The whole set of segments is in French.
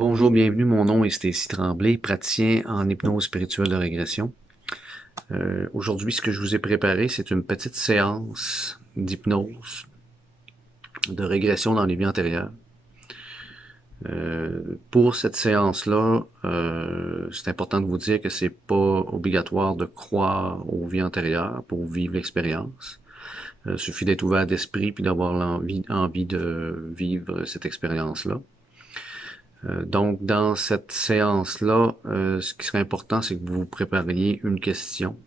Bonjour, bienvenue, mon nom est Stacy Tremblay, praticien en hypnose spirituelle de régression. Aujourd'hui, ce que je vous ai préparé, c'est une petite séance d'hypnose, de régression dans les vies antérieures. Pour cette séance-là, c'est important de vous dire que c'est pas obligatoire de croire aux vies antérieures pour vivre l'expérience. Il suffit d'être ouvert d'esprit puis d'avoir envie de vivre cette expérience-là. Donc, dans cette séance-là, ce qui serait important, c'est que vous vous prépariez une question.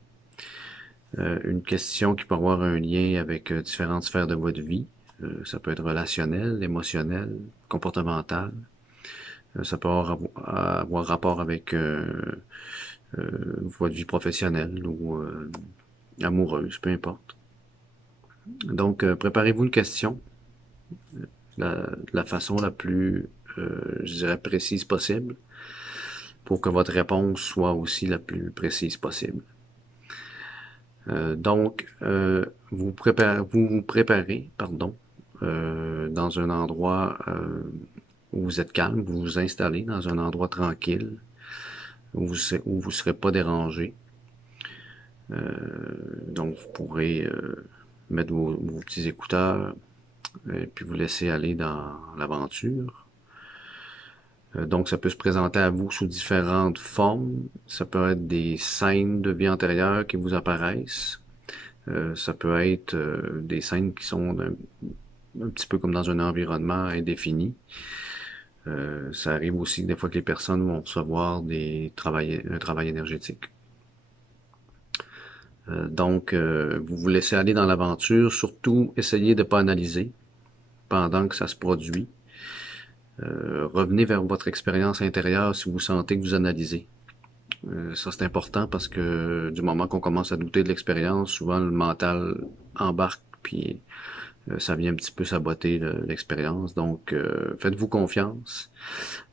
Une question qui peut avoir un lien avec différentes sphères de votre vie. Ça peut être relationnel, émotionnel, comportemental. Ça peut avoir rapport avec votre vie professionnelle ou amoureuse, peu importe. Donc, préparez-vous une question de la façon la plus, je dirais, précise possible pour que votre réponse soit aussi la plus précise possible. Donc, vous vous préparez, dans un endroit où vous êtes calme, vous vous installez dans un endroit tranquille, où vous serez pas dérangé. Donc, vous pourrez mettre vos petits écouteurs et puis vous laisser aller dans l'aventure. Donc, ça peut se présenter à vous sous différentes formes. Ça peut être des scènes de vie antérieure qui vous apparaissent. Ça peut être des scènes qui sont un petit peu comme dans un environnement indéfini. Ça arrive aussi des fois que les personnes vont recevoir un travail énergétique. Donc, vous vous laissez aller dans l'aventure. Surtout, essayez de ne pas analyser pendant que ça se produit. Revenez vers votre expérience intérieure si vous sentez que vous analysez. Ça, c'est important parce que du moment qu'on commence à douter de l'expérience, souvent le mental embarque puis ça vient un petit peu saboter l'expérience. Donc, faites-vous confiance.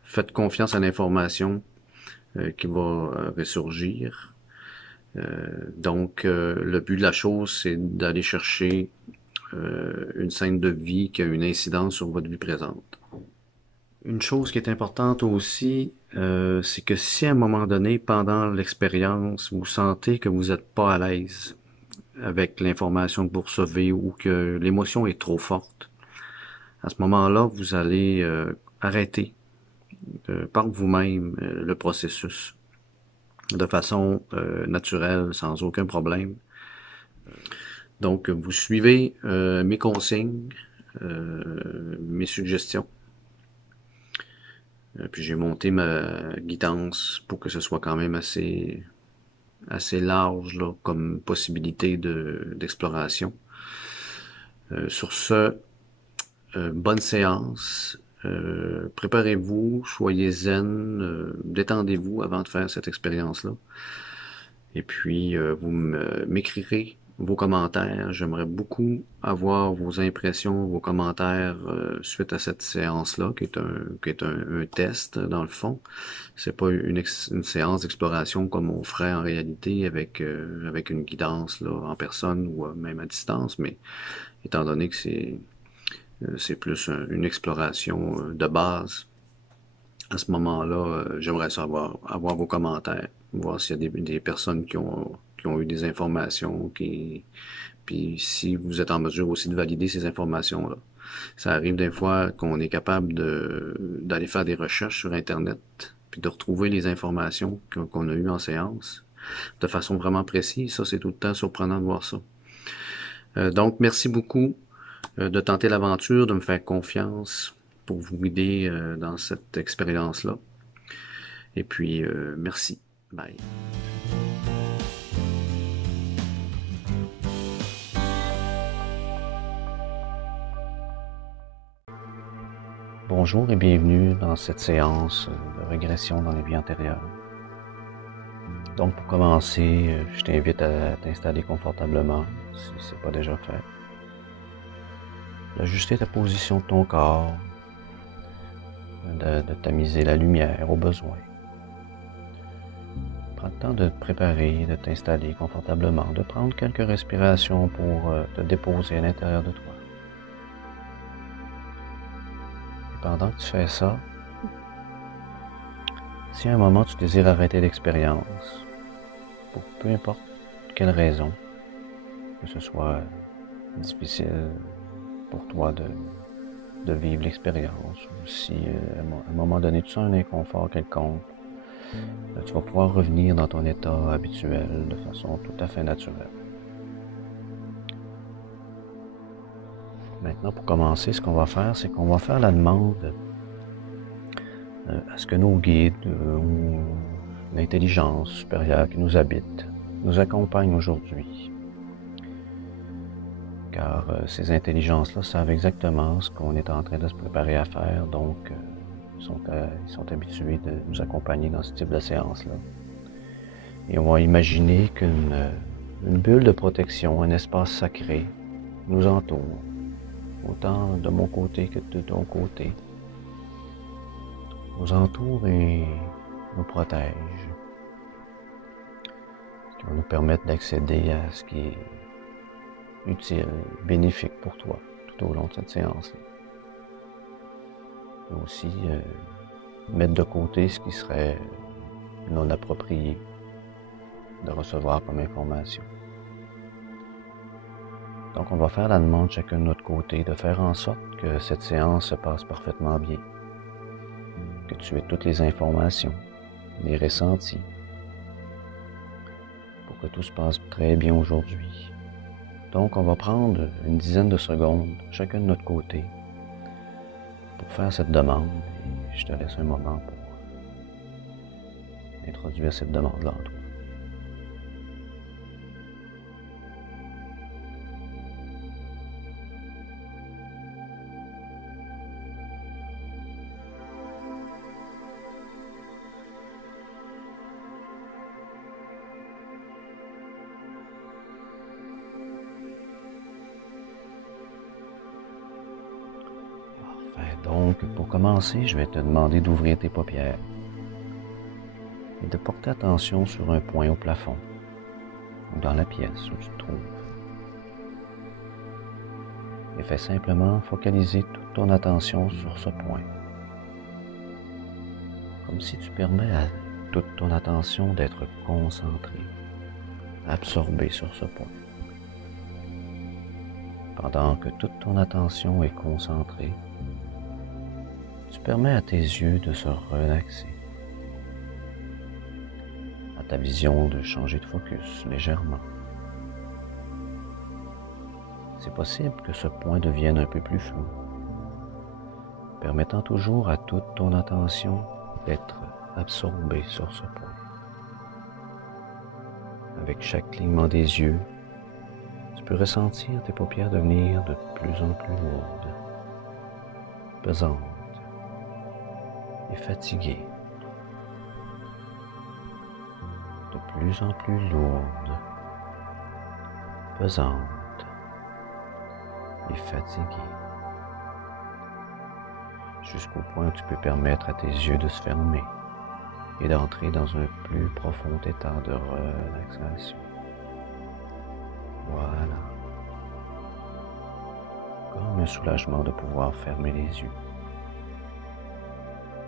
Faites confiance à l'information qui va ressurgir. Donc, le but de la chose, c'est d'aller chercher une scène de vie qui a une incidence sur votre vie présente. Une chose qui est importante aussi, c'est que si à un moment donné, pendant l'expérience, vous sentez que vous n'êtes pas à l'aise avec l'information que vous recevez ou que l'émotion est trop forte, à ce moment-là, vous allez arrêter par vous-même le processus de façon naturelle, sans aucun problème. Donc, vous suivez mes consignes, mes suggestions. Puis j'ai monté ma guidance pour que ce soit quand même assez large là, comme possibilité d'exploration. Sur ce, bonne séance. Préparez-vous, soyez zen, détendez-vous avant de faire cette expérience-là. Et puis, vous m'écrirez vos commentaires. J'aimerais beaucoup avoir vos impressions, vos commentaires suite à cette séance-là, qui est un test dans le fond. C'est pas une séance d'exploration comme on ferait en réalité avec une guidance là en personne ou même à distance, mais étant donné que c'est plus une exploration de base. À ce moment-là, j'aimerais savoir avoir vos commentaires, voir s'il y a des personnes qui ont eu des informations, puis si vous êtes en mesure aussi de valider ces informations-là. Ça arrive des fois qu'on est capable d'aller faire des recherches sur Internet, puis de retrouver les informations qu'on a eues en séance de façon vraiment précise. Ça, c'est tout le temps surprenant de voir ça. Donc, merci beaucoup de tenter l'aventure, de me faire confiance pour vous guider dans cette expérience-là. Et puis, merci. Bye. Bonjour et bienvenue dans cette séance de régression dans les vies antérieures. Donc, pour commencer, je t'invite à t'installer confortablement, si ce n'est pas déjà fait. D'ajuster ta position de ton corps, de tamiser la lumière au besoin. Prends le temps de te préparer, de t'installer confortablement, de prendre quelques respirations pour te déposer à l'intérieur de toi. Et pendant que tu fais ça, Si à un moment tu désires arrêter l'expérience, pour peu importe quelle raison, que ce soit difficile pour toi de vivre l'expérience, ou si à un moment donné tu sens un inconfort quelconque, tu vas pouvoir revenir dans ton état habituel de façon tout à fait naturelle. Maintenant, pour commencer, ce qu'on va faire, c'est qu'on va faire la demande à ce que nos guides ou l'intelligence supérieure qui nous habite nous accompagne aujourd'hui. Car ces intelligences-là savent exactement ce qu'on est en train de se préparer à faire, donc ils sont habitués de nous accompagner dans ce type de séance-là. Et on va imaginer qu'une bulle de protection, un espace sacré, nous entoure, autant de mon côté que de ton côté, nous entoure et nous protège, ce qui va nous permettre d'accéder à ce qui est utile, bénéfique pour toi tout au long de cette séance-là. Et aussi mettre de côté ce qui serait non approprié de recevoir comme information. Donc on va faire la demande chacun de notre côté de faire en sorte que cette séance se passe parfaitement bien, que tu aies toutes les informations, les ressentis, pour que tout se passe très bien aujourd'hui. Donc on va prendre une dizaine de secondes chacun de notre côté pour faire cette demande, et je te laisse un moment pour introduire cette demande-là en toi. Donc, pour commencer, je vais te demander d'ouvrir tes paupières et de porter attention sur un point au plafond ou dans la pièce où tu te trouves. Et fais simplement focaliser toute ton attention sur ce point, comme si tu permets à toute ton attention d'être concentrée, absorbée sur ce point. Pendant que toute ton attention est concentrée, tu permets à tes yeux de se relaxer, à ta vision de changer de focus légèrement. C'est possible que ce point devienne un peu plus flou, permettant toujours à toute ton attention d'être absorbée sur ce point. Avec chaque clignement des yeux, tu peux ressentir tes paupières devenir de plus en plus lourdes, pesantes et fatiguées, de plus en plus lourdes, pesantes et fatiguées, jusqu'au point où tu peux permettre à tes yeux de se fermer et d'entrer dans un plus profond état de relaxation. Voilà. Comme un soulagement de pouvoir fermer les yeux.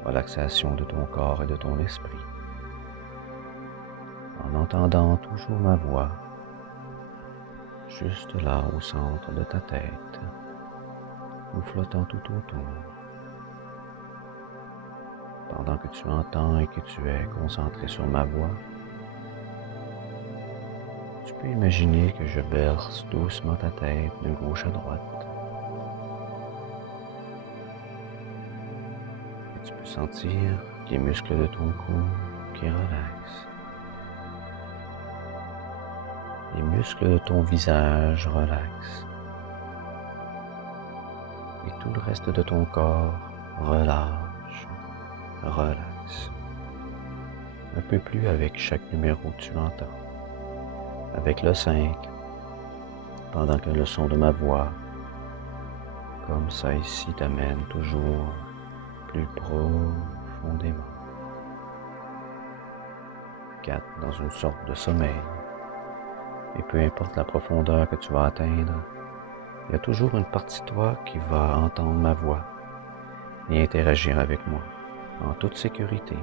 Relaxation de ton corps et de ton esprit. En entendant toujours ma voix, juste là au centre de ta tête, ou flottant tout autour. Pendant que tu entends et que tu es concentré sur ma voix, tu peux imaginer que je berce doucement ta tête de gauche à droite. Et tu peux sentir les muscles de ton cou qui relaxent. Les muscles de ton visage relaxent. Et tout le reste de ton corps relâche, relaxe. Un peu plus avec chaque numéro que tu entends. Avec le 5, pendant que le son de ma voix, comme ça ici, t'amène toujours plus profondément. 4, dans une sorte de sommeil. Et peu importe la profondeur que tu vas atteindre, il y a toujours une partie de toi qui va entendre ma voix et interagir avec moi en toute sécurité,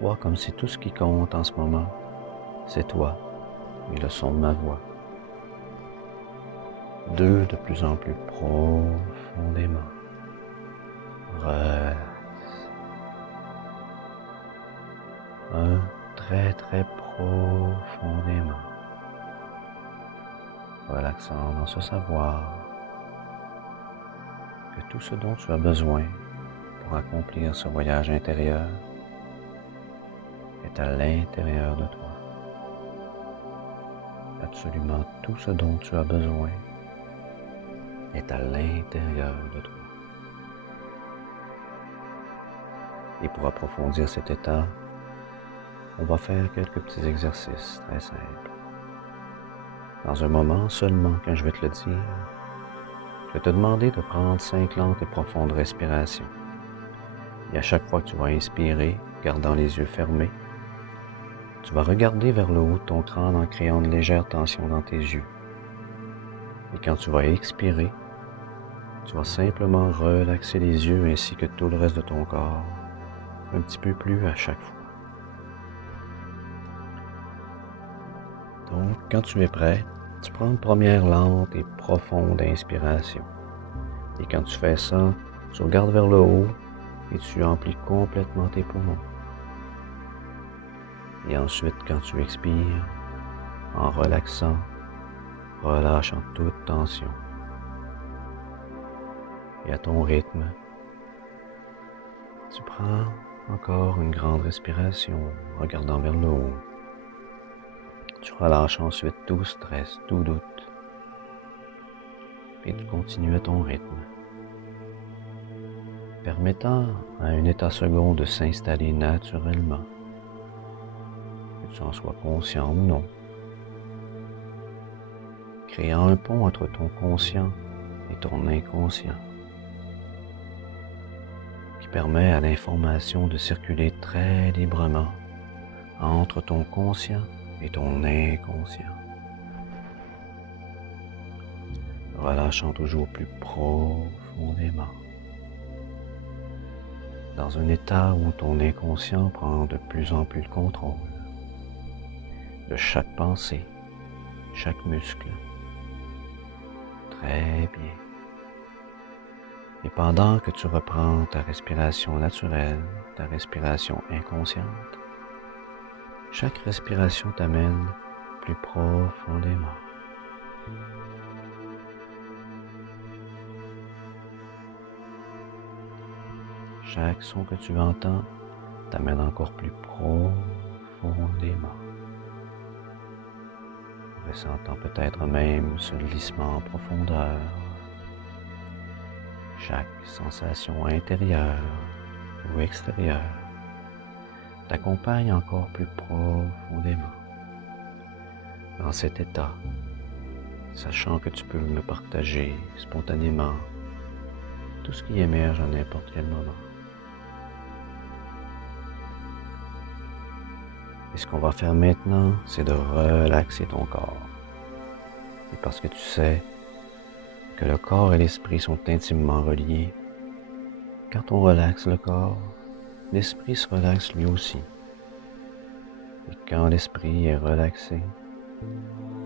vois comme si tout ce qui compte en ce moment, c'est toi et le son de ma voix. 2 de plus en plus profondément. Relax. 1 très très profondément. Relaxant dans ce savoir que tout ce dont tu as besoin pour accomplir ce voyage intérieur est à l'intérieur de toi. Absolument tout ce dont tu as besoin est à l'intérieur de toi. Et pour approfondir cet état, on va faire quelques petits exercices très simples. Dans un moment seulement, quand je vais te le dire, je vais te demander de prendre 5 lentes et profondes respirations. Et à chaque fois que tu vas inspirer, gardant les yeux fermés, tu vas regarder vers le haut de ton crâne en créant une légère tension dans tes yeux. Et quand tu vas expirer, tu vas simplement relaxer les yeux ainsi que tout le reste de ton corps, un petit peu plus à chaque fois. Donc, quand tu es prêt, tu prends une première lente et profonde inspiration. Et quand tu fais ça, tu regardes vers le haut et tu emplis complètement tes poumons. Et ensuite, quand tu expires, en relaxant, relâchant toute tension. Et à ton rythme, tu prends encore une grande respiration, regardant vers le haut. Tu relâches ensuite tout stress, tout doute. Et tu continues à ton rythme, permettant à un état second de s'installer naturellement, que tu en sois conscient ou non, créant un pont entre ton conscient et ton inconscient, qui permet à l'information de circuler très librement entre ton conscient et ton inconscient, relâchant toujours plus profondément, dans un état où ton inconscient prend de plus en plus le contrôle de chaque pensée, chaque muscle. Très bien. Et pendant que tu reprends ta respiration naturelle, ta respiration inconsciente, chaque respiration t'amène plus profondément. Chaque son que tu entends t'amène encore plus profondément, ressentant peut-être même ce glissement en profondeur. Chaque sensation intérieure ou extérieure t'accompagne encore plus profondément dans cet état, sachant que tu peux me partager spontanément tout ce qui émerge à n'importe quel moment. Et ce qu'on va faire maintenant, c'est de relaxer ton corps. Et parce que tu sais que le corps et l'esprit sont intimement reliés, quand on relaxe le corps, l'esprit se relaxe lui aussi. Et quand l'esprit est relaxé,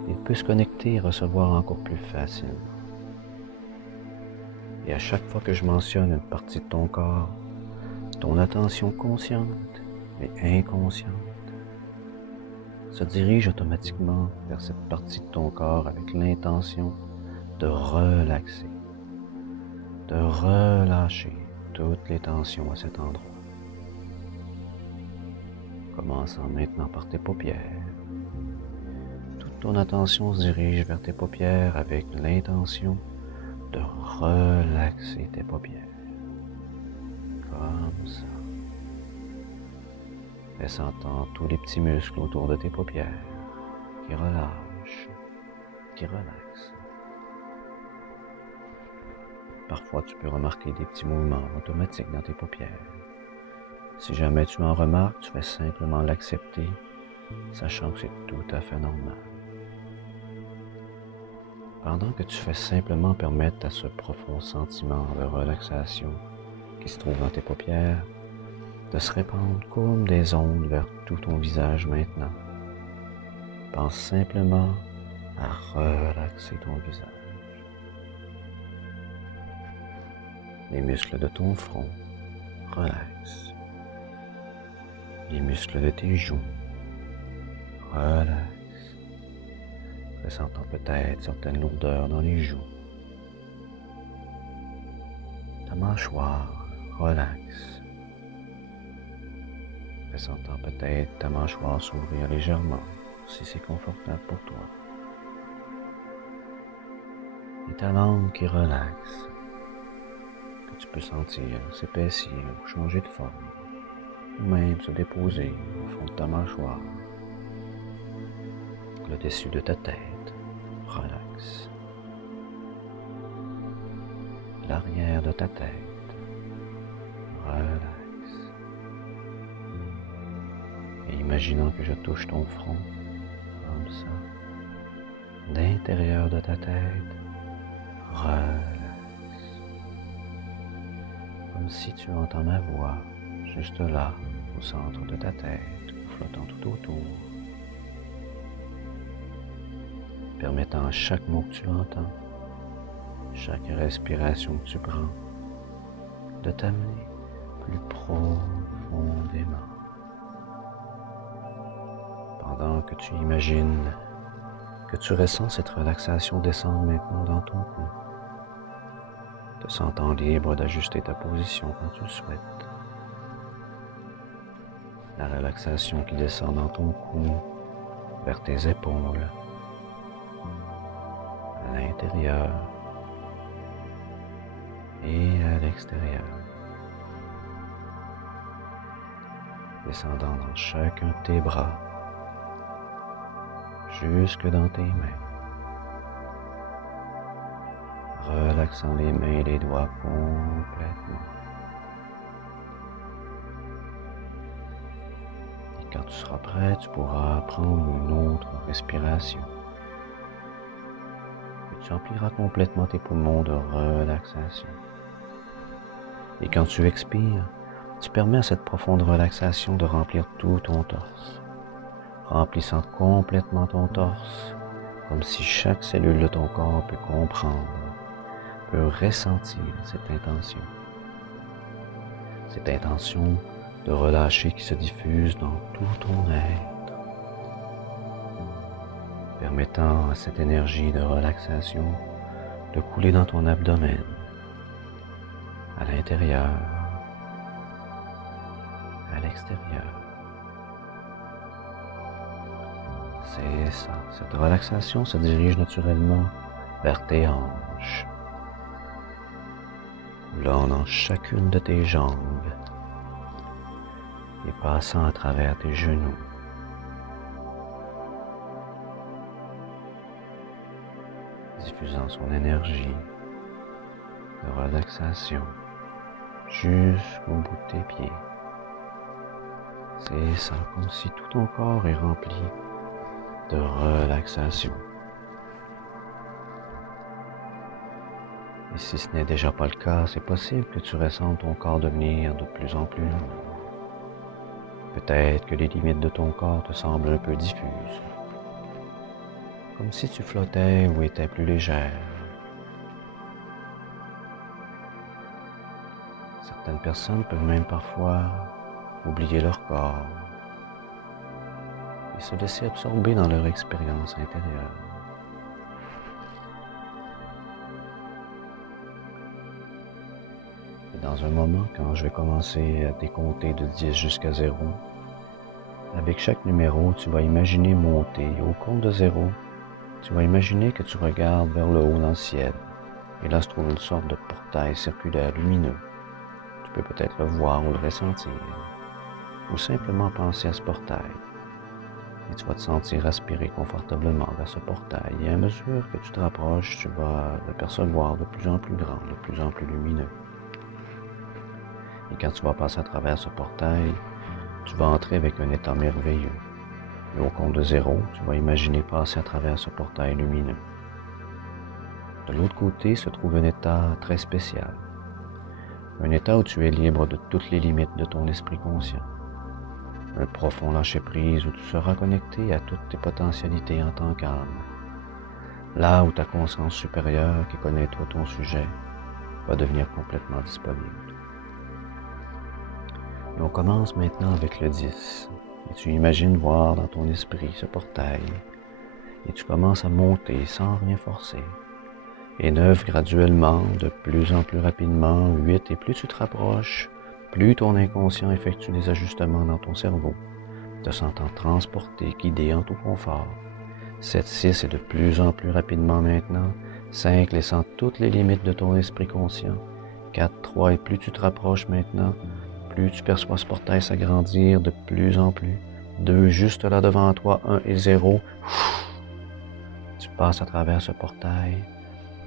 il peut se connecter et recevoir encore plus facilement. Et à chaque fois que je mentionne une partie de ton corps, ton attention consciente et inconsciente se dirige automatiquement vers cette partie de ton corps avec l'intention de relaxer, de relâcher toutes les tensions à cet endroit. Commençant maintenant par tes paupières. Toute ton attention se dirige vers tes paupières avec l'intention de relaxer tes paupières. Comme ça. Laisse entendre tous les petits muscles autour de tes paupières qui relâchent, qui relaxent. Parfois, tu peux remarquer des petits mouvements automatiques dans tes paupières. Si jamais tu en remarques, tu fais simplement l'accepter, sachant que c'est tout à fait normal. Pendant que tu fais simplement permettre à ce profond sentiment de relaxation qui se trouve dans tes paupières de se répandre comme des ondes vers tout ton visage maintenant. Pense simplement à relaxer ton visage. Les muscles de ton front relaxent. Les muscles de tes joues relaxent. Ressentant peut-être certaines lourdeurs dans les joues. Ta mâchoire relaxe. Ressentant peut-être ta mâchoire s'ouvrir légèrement si c'est confortable pour toi. Et ta langue qui relaxe, que tu peux sentir s'épaissir ou changer de forme, ou même se déposer au fond de ta mâchoire. Le dessus de ta tête relaxe. L'arrière de ta tête relaxe. Et imaginant que je touche ton front, comme ça, l'intérieur de ta tête relaxe. Comme si tu entends ma voix juste là, au centre de ta tête, flottant tout autour. Permettant à chaque mot que tu entends, chaque respiration que tu prends, de t'amener plus profondément. Pendant que tu imagines que tu ressens cette relaxation descendre maintenant dans ton cou, te sentant libre d'ajuster ta position quand tu le souhaites. La relaxation qui descend dans ton cou, vers tes épaules, à l'intérieur et à l'extérieur. Descendant dans chacun de tes bras, jusque dans tes mains. Relaxant les mains et les doigts complètement. Et quand tu seras prêt, tu pourras prendre une autre respiration. Et tu empliras complètement tes poumons de relaxation. Et quand tu expires, tu permets à cette profonde relaxation de remplir tout ton torse, remplissant complètement ton torse, comme si chaque cellule de ton corps peut comprendre, peut ressentir cette intention. Cette intention de relâcher qui se diffuse dans tout ton être, permettant à cette énergie de relaxation de couler dans ton abdomen, à l'intérieur, à l'extérieur. C'est ça, cette relaxation se dirige naturellement vers tes hanches, coulant dans chacune de tes jambes et passant à travers tes genoux. Diffusant son énergie de relaxation jusqu'au bout de tes pieds. C'est ça, comme si tout ton corps est rempli de relaxation. Et si ce n'est déjà pas le cas, c'est possible que tu ressentes ton corps devenir de plus en plus lourd. Peut-être que les limites de ton corps te semblent un peu diffuses, comme si tu flottais ou étais plus légère. Certaines personnes peuvent même parfois oublier leur corps et se laisser absorber dans leur expérience intérieure. Et dans un moment, quand je vais commencer à décompter de 10 jusqu'à 0, avec chaque numéro, tu vas imaginer monter. Et au compte de 0, tu vas imaginer que tu regardes vers le haut dans le ciel. Et là se trouve une sorte de portail circulaire lumineux. Tu peux peut-être le voir ou le ressentir, ou simplement penser à ce portail. Et tu vas te sentir aspirer confortablement vers ce portail. Et à mesure que tu te rapproches, tu vas le percevoir de plus en plus grand, de plus en plus lumineux. Et quand tu vas passer à travers ce portail, tu vas entrer avec un état merveilleux. Et au compte de 0, tu vas imaginer passer à travers ce portail lumineux. De l'autre côté se trouve un état très spécial. Un état où tu es libre de toutes les limites de ton esprit conscient. Un profond lâcher-prise où tu seras connecté à toutes tes potentialités en tant qu'âme. Là où ta conscience supérieure qui connaît toi ton sujet va devenir complètement disponible. Et on commence maintenant avec le 10. Et tu imagines voir dans ton esprit ce portail. Et tu commences à monter sans rien forcer. Et 9 graduellement, de plus en plus rapidement, 8 et plus tu te rapproches, plus ton inconscient effectue des ajustements dans ton cerveau, te sentant transporté, guidé en tout confort. 7, 6 et de plus en plus rapidement maintenant, 5 laissant toutes les limites de ton esprit conscient, 4, 3 et plus tu te rapproches maintenant, plus tu perçois ce portail s'agrandir de plus en plus, 2 juste là devant toi, 1 et 0, tu passes à travers ce portail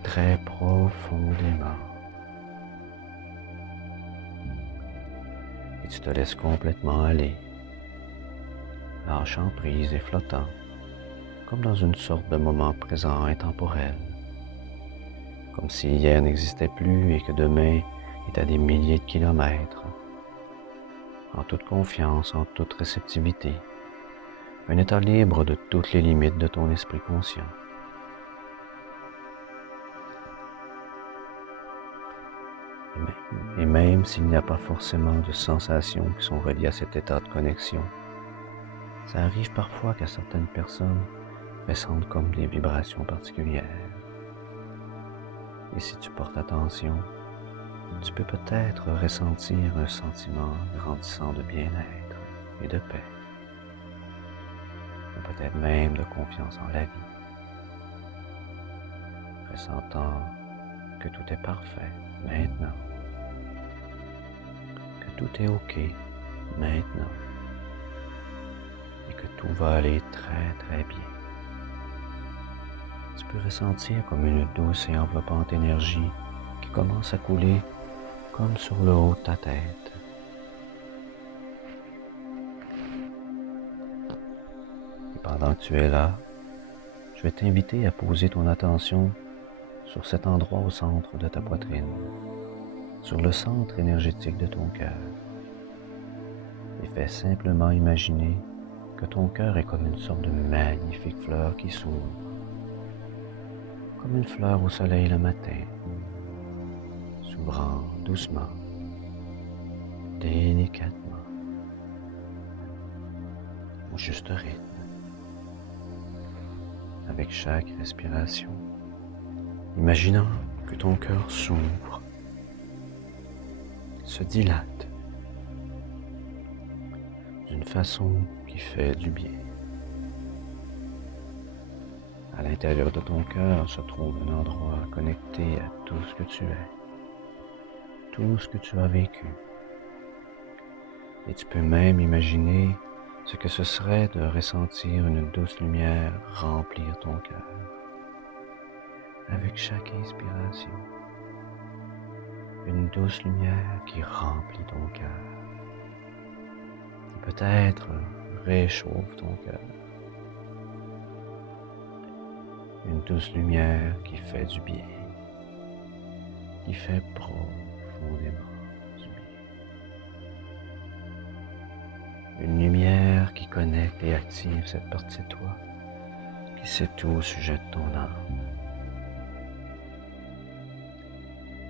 très profondément. Et tu te laisses complètement aller, lâchant prise et flottant, comme dans une sorte de moment présent intemporel. Comme si hier n'existait plus et que demain est à des milliers de kilomètres. En toute confiance, en toute réceptivité. Un état libre de toutes les limites de ton esprit conscient. Et même s'il n'y a pas forcément de sensations qui sont reliées à cet état de connexion, ça arrive parfois qu'à certaines personnes ressentent comme des vibrations particulières. Et si tu portes attention, tu peux peut-être ressentir un sentiment grandissant de bien-être et de paix, ou peut-être même de confiance en la vie, ressentant que tout est parfait maintenant, que tout est OK maintenant, et que tout va aller très bien. Tu peux ressentir comme une douce et enveloppante énergie qui commence à couler comme sur le haut de ta tête. Et pendant que tu es là, je vais t'inviter à poser ton attention sur cet endroit au centre de ta poitrine, sur le centre énergétique de ton cœur. Et fais simplement imaginer que ton cœur est comme une sorte de magnifique fleur qui s'ouvre, comme une fleur au soleil le matin, s'ouvrant doucement, délicatement, au juste rythme, avec chaque respiration, imaginant que ton cœur s'ouvre, se dilate, d'une façon qui fait du bien. À l'intérieur de ton cœur se trouve un endroit connecté à tout ce que tu es, tout ce que tu as vécu. Et tu peux même imaginer ce que ce serait de ressentir une douce lumière remplir ton cœur. Avec chaque inspiration, une douce lumière qui remplit ton cœur. Et peut-être réchauffe ton cœur. Une douce lumière qui fait du bien, qui fait profondément du bien. Une lumière qui connecte et active cette partie de toi qui sait tout au sujet de ton âme.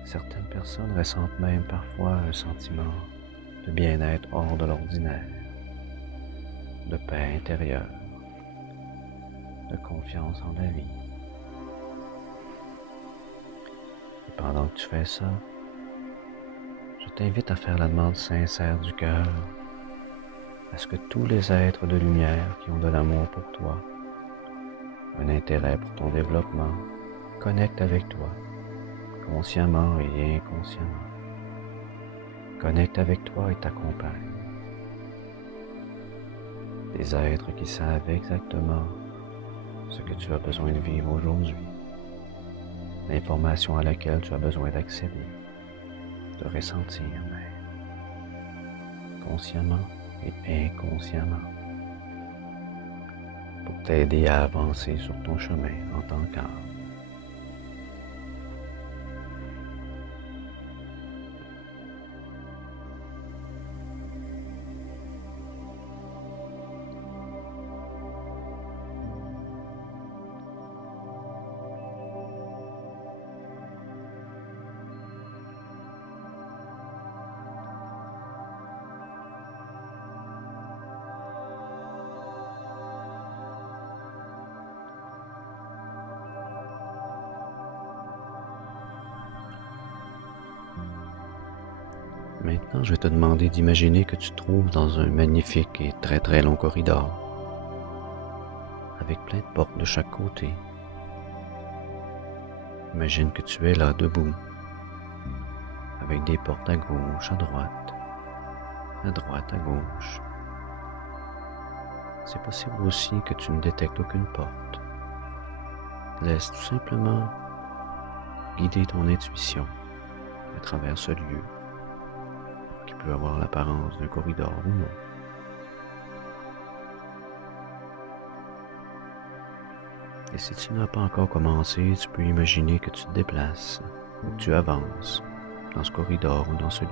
Certaines personnes ressentent même parfois un sentiment de bien-être hors de l'ordinaire, de paix intérieure, de confiance en la vie. Et pendant que tu fais ça, je t'invite à faire la demande sincère du cœur à ce que tous les êtres de lumière qui ont de l'amour pour toi, un intérêt pour ton développement, connectent avec toi, consciemment et inconsciemment. Connectent avec toi et t'accompagnent. Des êtres qui savent exactement ce que tu as besoin de vivre aujourd'hui, l'information à laquelle tu as besoin d'accéder, de ressentir même, consciemment et inconsciemment, pour t'aider à avancer sur ton chemin en tant qu'âme. Maintenant, je vais te demander d'imaginer que tu te trouves dans un magnifique et très très long corridor, avec plein de portes de chaque côté. Imagine que tu es là, debout, avec des portes à gauche, à droite, à gauche. C'est possible aussi que tu ne détectes aucune porte. Laisse tout simplement guider ton intuition à travers ce lieu, qui peut avoir l'apparence d'un corridor ou non. Et si tu n'as pas encore commencé, tu peux imaginer que tu te déplaces ou que tu avances dans ce corridor ou dans ce lieu.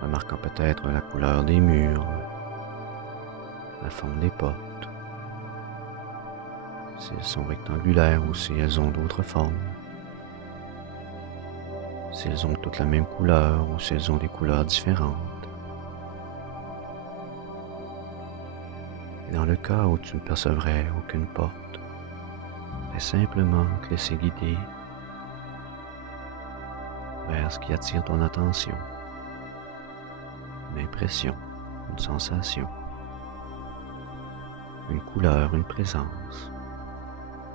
Remarquant peut-être la couleur des murs, la forme des portes, si elles sont rectangulaires ou si elles ont d'autres formes, si elles ont toutes la même couleur ou si elles ont des couleurs différentes. Et dans le cas où tu ne percevrais aucune porte, fais simplement te laisser guider vers ce qui attire ton attention. Une impression, une sensation, une couleur, une présence,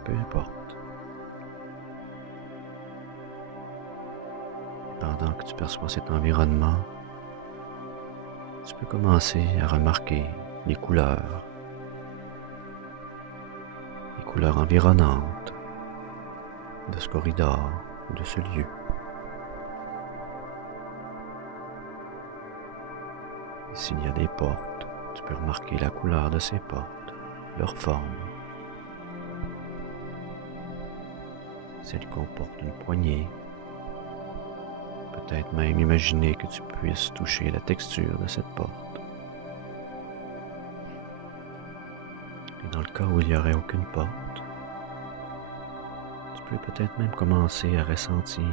peu importe. Et pendant que tu perçois cet environnement, tu peux commencer à remarquer les couleurs environnantes de ce corridor, de ce lieu. Et s'il y a des portes, tu peux remarquer la couleur de ces portes, leur forme. Si elles comportent une poignée, peut-être même imaginer que tu puisses toucher la texture de cette porte. Et dans le cas où il n'y aurait aucune porte, tu peux peut-être même commencer à ressentir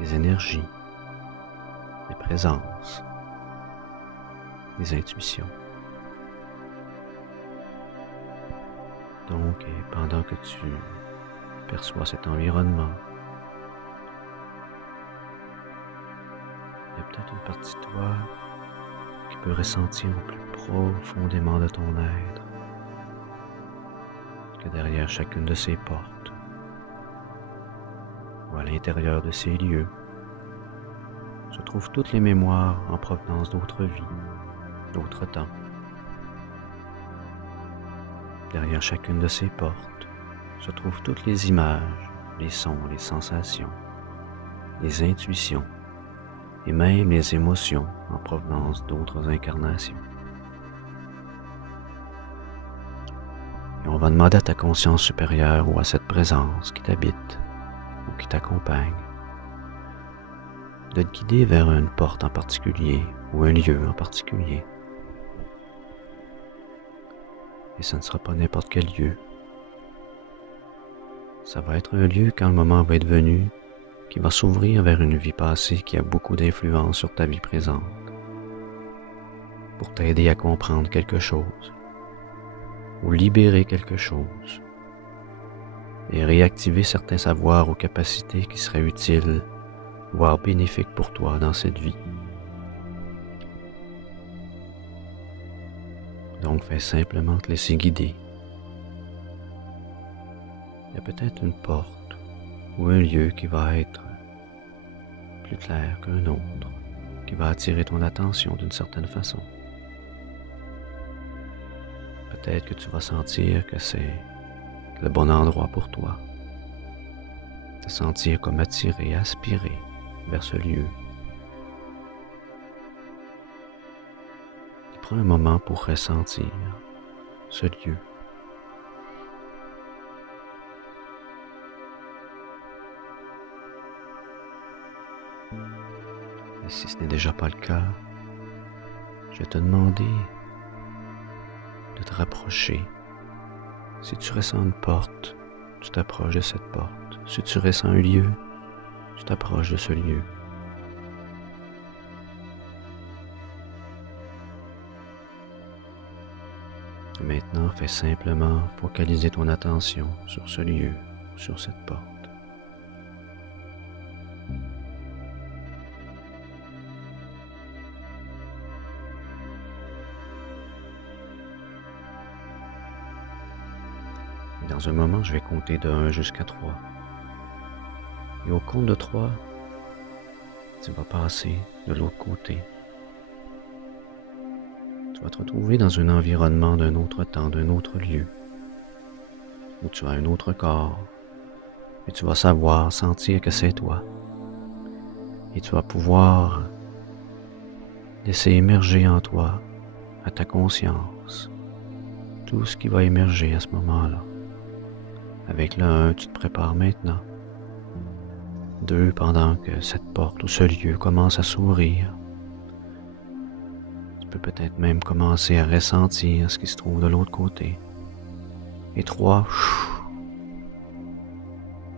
des énergies, des présences, des intuitions. Donc, et pendant que tu perçois cet environnement, il y a peut-être une partie de toi qui peut ressentir au plus profondément de ton être que derrière chacune de ces portes, ou à l'intérieur de ces lieux, se trouvent toutes les mémoires en provenance d'autres vies, d'autres temps. Derrière chacune de ces portes se trouvent toutes les images, les sons, les sensations, les intuitions et même les émotions en provenance d'autres incarnations. Et on va demander à ta conscience supérieure ou à cette présence qui t'habite ou qui t'accompagne de te guider vers une porte en particulier ou un lieu en particulier. Et ce ne sera pas n'importe quel lieu. Ça va être un lieu quand le moment va être venu qui va s'ouvrir vers une vie passée qui a beaucoup d'influence sur ta vie présente pour t'aider à comprendre quelque chose ou libérer quelque chose et réactiver certains savoirs ou capacités qui seraient utiles, voire bénéfiques pour toi dans cette vie. Donc, fais simplement te laisser guider. Il y a peut-être une porte ou un lieu qui va être plus clair qu'un autre, qui va attirer ton attention d'une certaine façon. Peut-être que tu vas sentir que c'est le bon endroit pour toi. Te sentir comme attiré, aspiré vers ce lieu. Et prends un moment pour ressentir ce lieu. Et si ce n'est déjà pas le cas, je vais te demander de te rapprocher. Si tu ressens une porte, tu t'approches de cette porte. Si tu ressens un lieu, tu t'approches de ce lieu. Et maintenant, fais simplement focaliser ton attention sur ce lieu, sur cette porte. Et dans un moment, je vais compter de 1 jusqu'à 3. Et au compte de 3, tu vas passer de l'autre côté. Tu vas te retrouver dans un environnement d'un autre temps, d'un autre lieu, où tu as un autre corps, et tu vas savoir, sentir que c'est toi. Et tu vas pouvoir laisser émerger en toi, à ta conscience, tout ce qui va émerger à ce moment-là. Avec le 1, tu te prépares maintenant. 2, pendant que cette porte ou ce lieu commence à s'ouvrir. Tu peux peut-être même commencer à ressentir ce qui se trouve de l'autre côté. Et 3,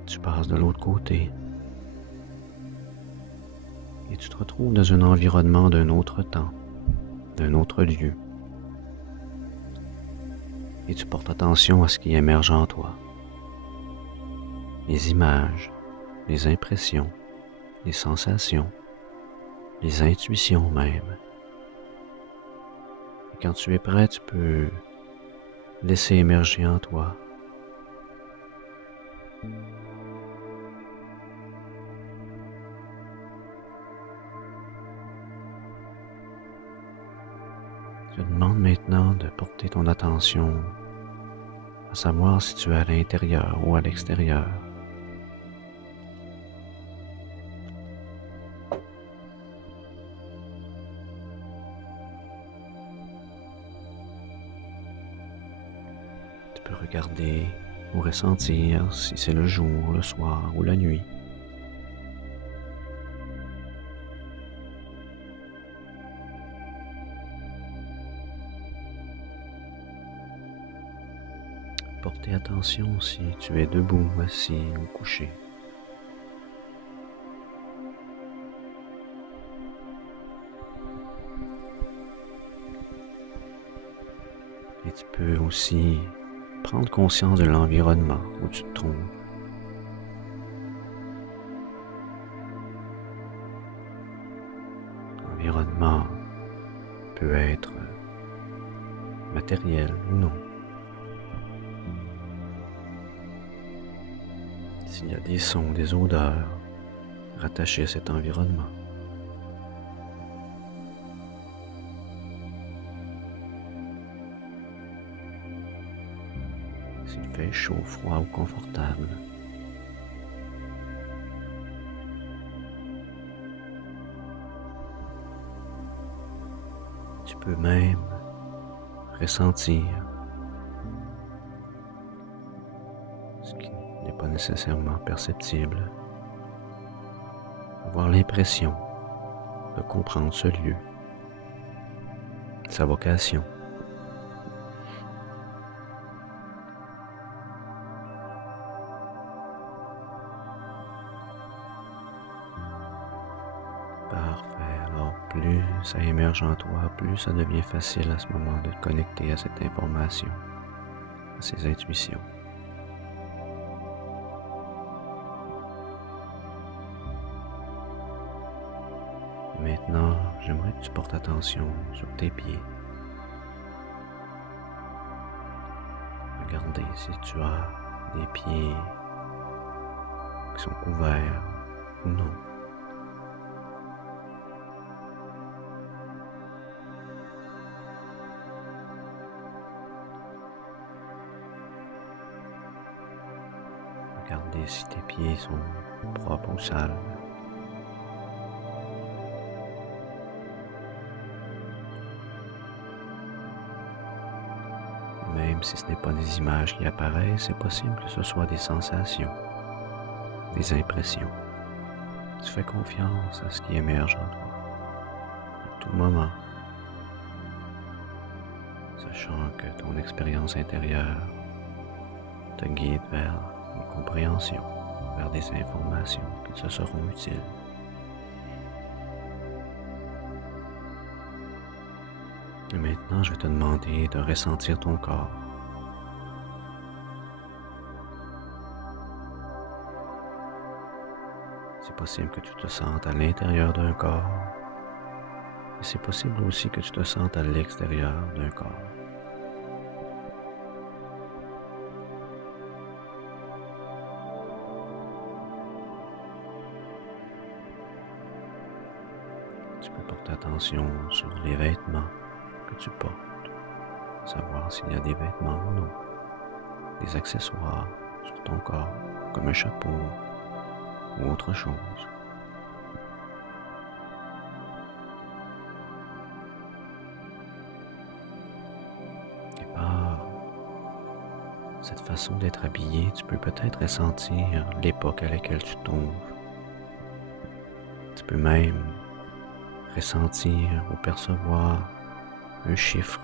tu passes de l'autre côté. Et tu te retrouves dans un environnement d'un autre temps, d'un autre lieu. Et tu portes attention à ce qui émerge en toi. Les images, les impressions, les sensations, les intuitions même. Et quand tu es prêt, tu peux laisser émerger en toi Je te demande maintenant de porter ton attention à savoir si tu es à l'intérieur ou à l'extérieur. Tu peux regarder ou ressentir si c'est le jour, le soir ou la nuit. Portez attention si tu es debout, assis ou couché. Et tu peux aussi prendre conscience de l'environnement où tu te trouves. L'environnement peut être matériel ou non. S'il y a des sons, des odeurs rattachés à cet environnement. S'il fait chaud, froid ou confortable. Tu peux même ressentir ce qui n'est pas nécessairement perceptible. Avoir l'impression de comprendre ce lieu, sa vocation. Parfait. Alors, plus ça émerge en toi, plus ça devient facile à ce moment de te connecter à cette information, à ces intuitions. Maintenant, j'aimerais que tu portes attention sur tes pieds. Regardez si tu as des pieds qui sont couverts ou non. Regardez si tes pieds sont propres ou sales. Même si ce n'est pas des images qui apparaissent, c'est possible que ce soit des sensations, des impressions. Tu fais confiance à ce qui émerge en toi, à tout moment, sachant que ton expérience intérieure te guide vers une compréhension, vers des informations qui te seront utiles. Et maintenant, je vais te demander de ressentir ton corps. C'est possible que tu te sentes à l'intérieur d'un corps, et c'est possible aussi que tu te sentes à l'extérieur d'un corps. Tu peux porter attention sur les vêtements que tu portes, savoir s'il y a des vêtements ou non, des accessoires sur ton corps, comme un chapeau ou autre chose. Et par cette façon d'être habillé, tu peux peut-être ressentir l'époque à laquelle tu tombes. Tu peux même ressentir ou percevoir un chiffre,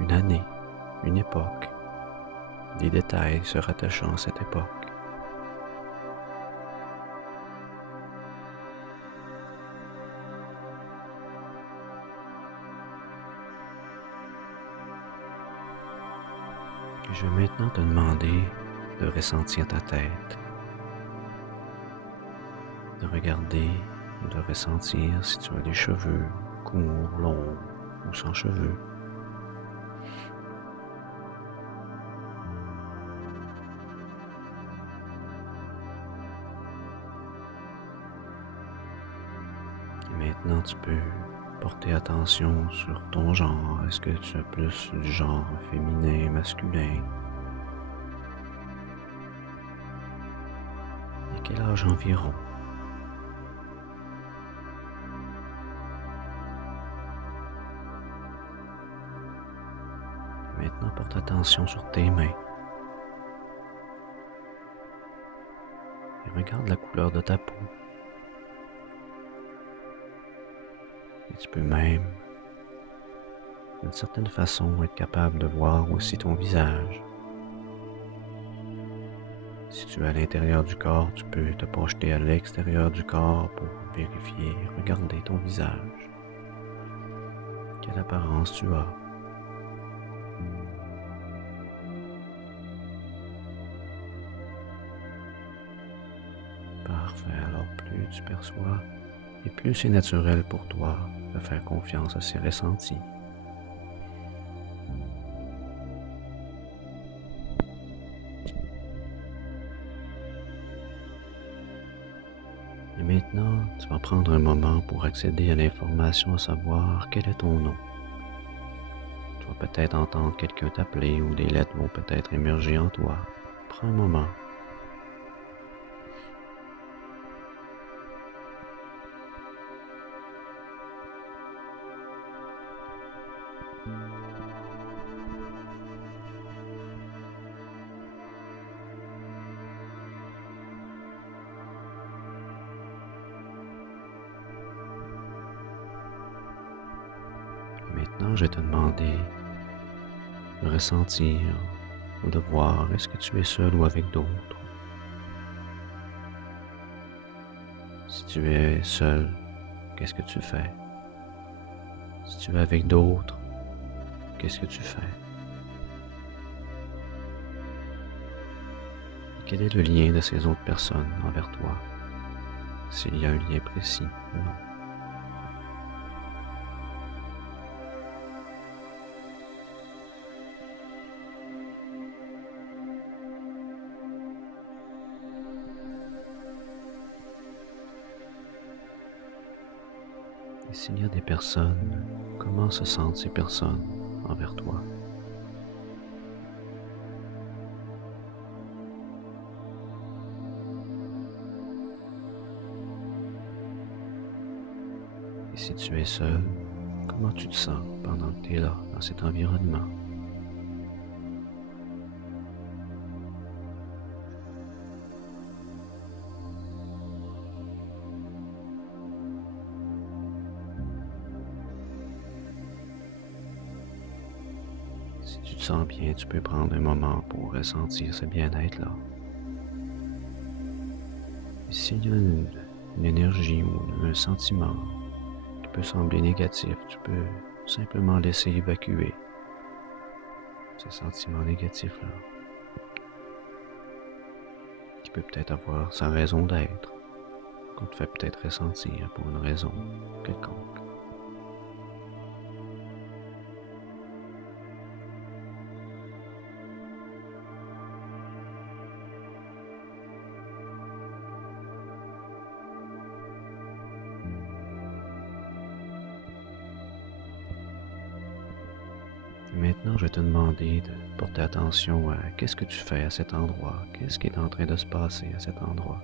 une année, une époque, des détails se rattachant à cette époque. Je vais maintenant te demander de ressentir ta tête, de regarder ou de ressentir si tu as des cheveux courts, longs ou sans cheveux. Et maintenant, tu peux porter attention sur ton genre. Est-ce que tu as plus du genre féminin, masculin? Et quel âge environ? Maintenant, porte attention sur tes mains. Et regarde la couleur de ta peau. Et tu peux même, d'une certaine façon, être capable de voir aussi ton visage. Si tu es à l'intérieur du corps, tu peux te projeter à l'extérieur du corps pour vérifier, regarder ton visage. Quelle apparence tu as? Parfait, alors plus tu perçois, et plus c'est naturel pour toi de faire confiance à ces ressentis. Et maintenant, tu vas prendre un moment pour accéder à l'information à savoir quel est ton nom. Tu vas peut-être entendre quelqu'un t'appeler ou des lettres vont peut-être émerger en toi. Prends un moment. Maintenant, je vais te demander de ressentir ou de voir est-ce que tu es seul ou avec d'autres. Si tu es seul, qu'est-ce que tu fais? Si tu es avec d'autres, qu'est-ce que tu fais? Quel est le lien de ces autres personnes envers toi? S'il y a un lien précis ou non. Et s'il y a des personnes, comment se sentent ces personnes envers toi? Et si tu es seul, comment tu te sens pendant que tu es là, dans cet environnement? Si tu te sens bien, tu peux prendre un moment pour ressentir ce bien-être-là. Et s'il y a une énergie ou un sentiment qui peut sembler négatif, tu peux simplement laisser évacuer ce sentiment négatif-là, qui peut peut-être avoir sa raison d'être. qu'on te fait peut-être ressentir pour une raison quelconque. Maintenant, je vais te demander de porter attention à qu'est-ce que tu fais à cet endroit, qu'est-ce qui est en train de se passer à cet endroit.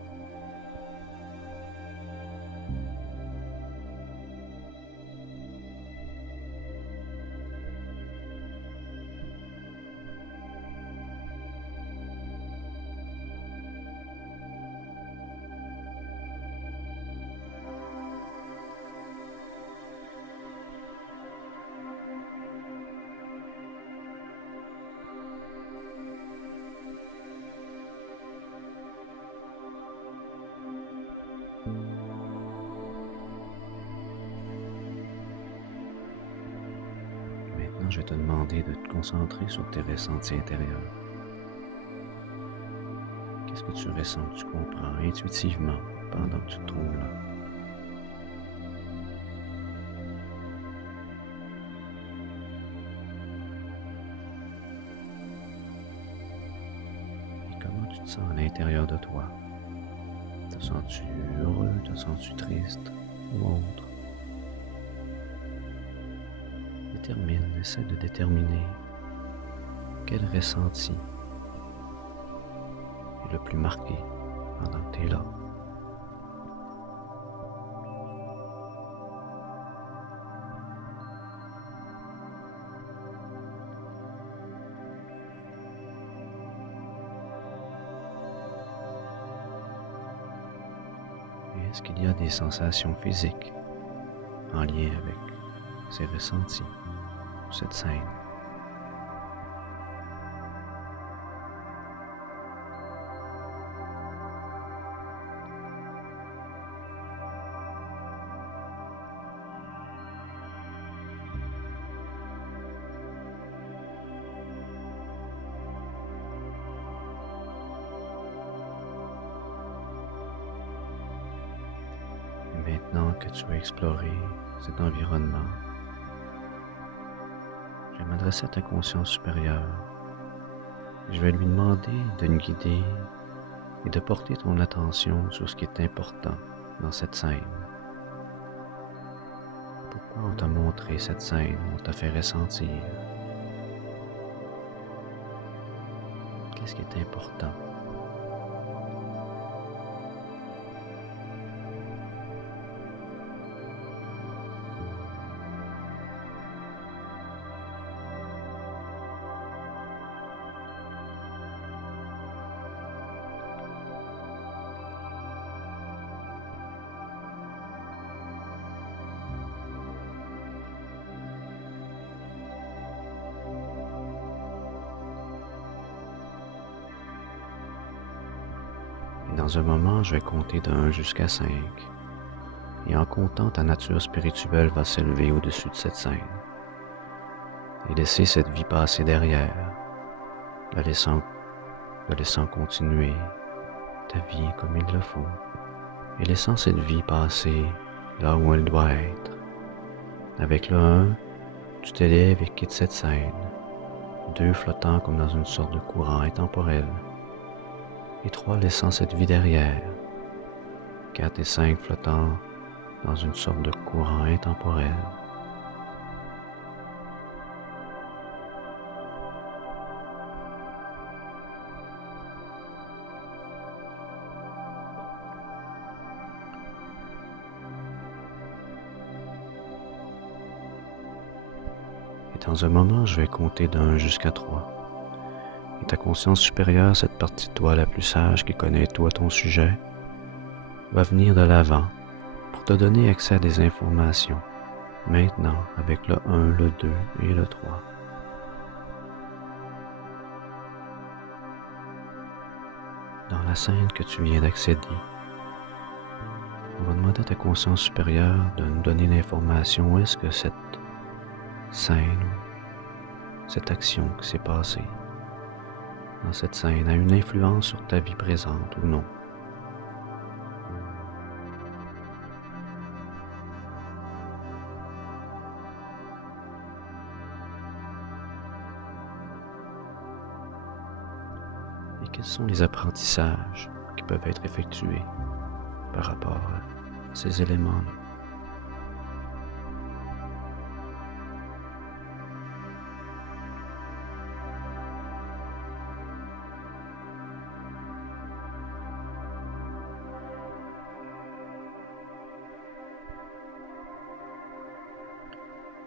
Maintenant, je vais te demander de te concentrer sur tes ressentis intérieurs. Qu'est-ce que tu ressens, que tu comprends intuitivement pendant que tu te trouves là? Et comment tu te sens à l'intérieur de toi? Te sens-tu heureux? Te sens-tu triste? Ou autre? Essaie de déterminer quel ressenti est le plus marqué pendant que tu es là. Et est-ce qu'il y a des sensations physiques en lien avec ces ressentis, cette scène? Et maintenant que tu as exploré cet environnement, je vais m'adresser à ta conscience supérieure. Je vais lui demander de nous guider et de porter ton attention sur ce qui est important dans cette scène. Pourquoi on t'a montré cette scène, on t'a fait ressentir? Qu'est-ce qui est important? Dans un moment, je vais compter de 1 jusqu'à 5. Et en comptant, ta nature spirituelle va s'élever au-dessus de cette scène. Et laisser cette vie passer derrière, la laissant continuer ta vie comme il le faut. Et laissant cette vie passer là où elle doit être. Avec le 1, tu t'élèves et quittes cette scène. 2 flottant comme dans une sorte de courant intemporel. Et 3 laissant cette vie derrière. 4 et 5 flottant dans une sorte de courant intemporel. Et dans un moment, je vais compter de 1 jusqu'à 3. Et ta conscience supérieure, cette partie de toi la plus sage qui connaît toi ton sujet, va venir de l'avant pour te donner accès à des informations, maintenant avec le 1, le 2 et le 3. Dans la scène que tu viens d'accéder, on va demander à ta conscience supérieure de nous donner l'information où est-ce que cette scène, cette action qui s'est passée dans cette scène a une influence sur ta vie présente ou non. et quels sont les apprentissages qui peuvent être effectués par rapport à ces éléments-là.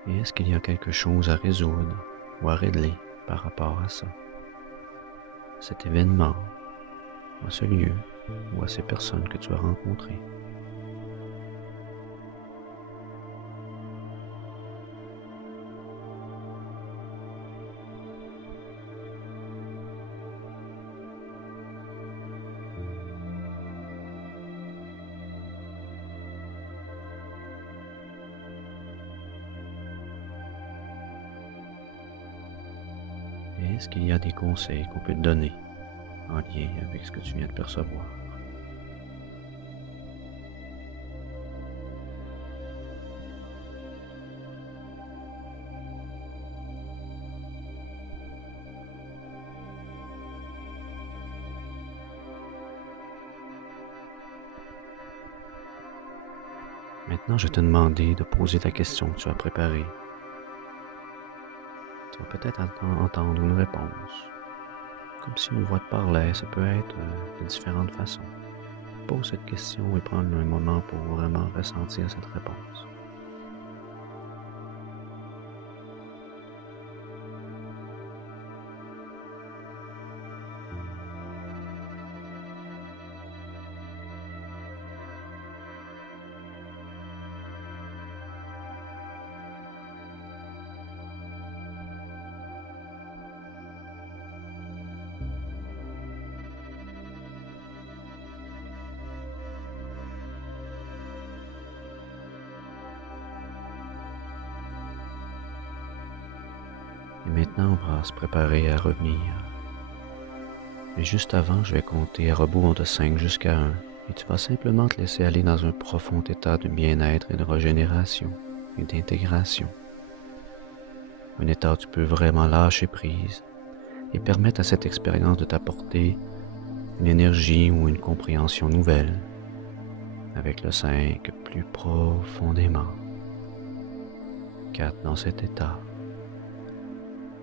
Et est-ce qu'il y a quelque chose à résoudre ou à régler par rapport à ça? Cet événement, à ce lieu ou à ces personnes que tu as rencontrées. Et est-ce qu'il y a des conseils qu'on peut te donner en lien avec ce que tu viens de percevoir? Maintenant, je vais te demander de poser la question que tu as préparée. Tu vas peut-être entendre une réponse. Comme si une voix te parlait, ça peut être de différentes façons. Pose cette question et prends un moment pour vraiment ressentir cette réponse. Et maintenant, on va se préparer à revenir. Mais juste avant, je vais compter à rebours de 5 jusqu'à 1 et tu vas simplement te laisser aller dans un profond état de bien-être et de régénération et d'intégration. Un état où tu peux vraiment lâcher prise et permettre à cette expérience de t'apporter une énergie ou une compréhension nouvelle. Avec le 5 plus profondément. 4 dans cet état.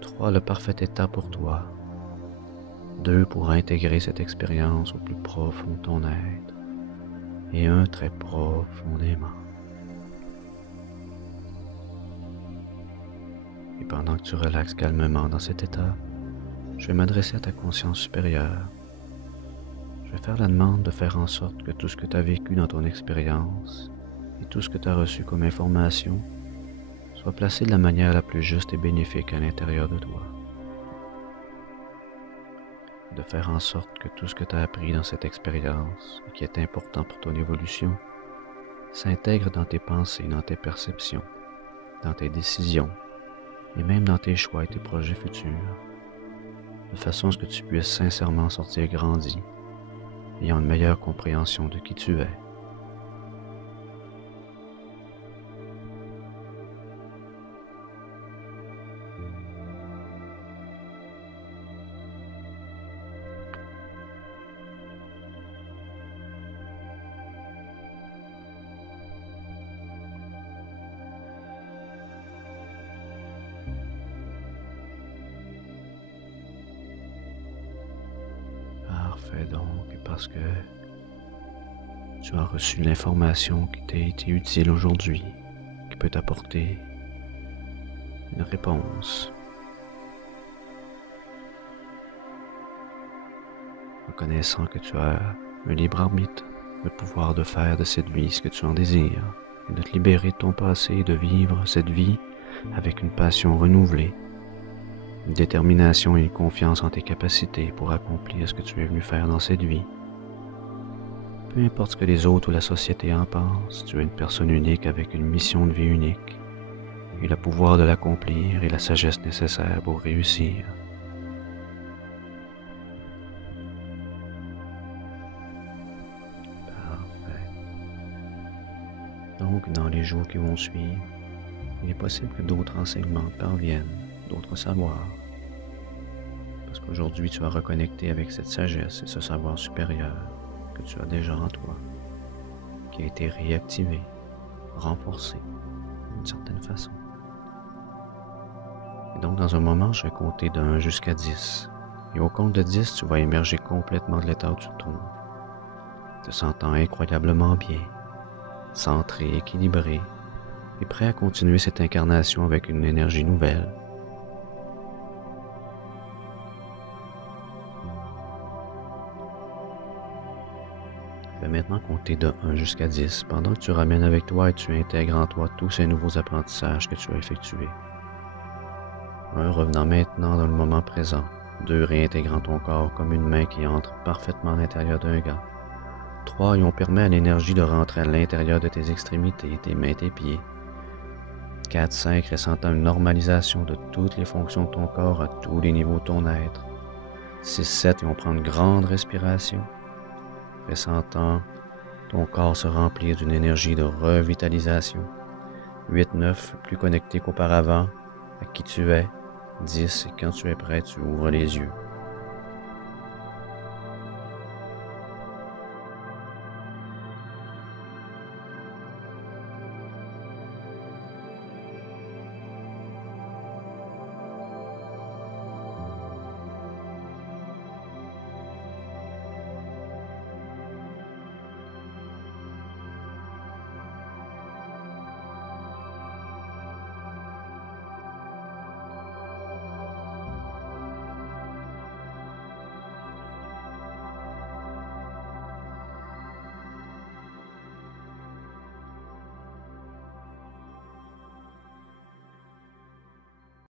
3 le parfait état pour toi. 2 pour intégrer cette expérience au plus profond de ton être. Et 1 très profondément. Et pendant que tu relaxes calmement dans cet état, je vais m'adresser à ta conscience supérieure. Je vais faire la demande de faire en sorte que tout ce que tu as vécu dans ton expérience et tout ce que tu as reçu comme information soit placé de la manière la plus juste et bénéfique à l'intérieur de toi. De faire en sorte que tout ce que tu as appris dans cette expérience et qui est important pour ton évolution s'intègre dans tes pensées, dans tes perceptions, dans tes décisions et même dans tes choix et tes projets futurs, de façon à ce que tu puisses sincèrement sortir grandi, ayant une meilleure compréhension de qui tu es. Parfait donc, parce que tu as reçu l'information qui t'a été utile aujourd'hui, qui peut t'apporter une réponse. Reconnaissant que tu as un libre arbitre, le pouvoir de faire de cette vie ce que tu en désires, et de te libérer de ton passé et de vivre cette vie avec une passion renouvelée, une détermination et une confiance en tes capacités pour accomplir ce que tu es venu faire dans cette vie. Peu importe ce que les autres ou la société en pensent, tu es une personne unique avec une mission de vie unique, et le pouvoir de l'accomplir et la sagesse nécessaire pour réussir. Parfait. Donc, dans les jours qui vont suivre, il est possible que d'autres enseignements parviennent, d'autres savoirs. Parce Parce qu'aujourd'hui, tu vas reconnecter avec cette sagesse et ce savoir supérieur que tu as déjà en toi, qui a été réactivé, renforcé d'une certaine façon. Et donc, dans un moment, je vais compter de 1 jusqu'à 10. Et au compte de 10, tu vas émerger complètement de l'état où tu te trouves, te sentant incroyablement bien, centré, équilibré, et prêt à continuer cette incarnation avec une énergie nouvelle. Je vais maintenant compter de 1 jusqu'à 10 pendant que tu ramènes avec toi et tu intègres en toi tous ces nouveaux apprentissages que tu as effectués. 1 revenant maintenant dans le moment présent. 2 réintégrant ton corps comme une main qui entre parfaitement à l'intérieur d'un gant. 3 et on permet à l'énergie de rentrer à l'intérieur de tes extrémités, tes mains, tes pieds. 4, 5 ressentant une normalisation de toutes les fonctions de ton corps à tous les niveaux de ton être. 6, 7 et on prend une grande respiration, ressentant ton corps se remplir d'une énergie de revitalisation. 8, 9, plus connecté qu'auparavant, à qui tu es. 10, et quand tu es prêt, tu ouvres les yeux.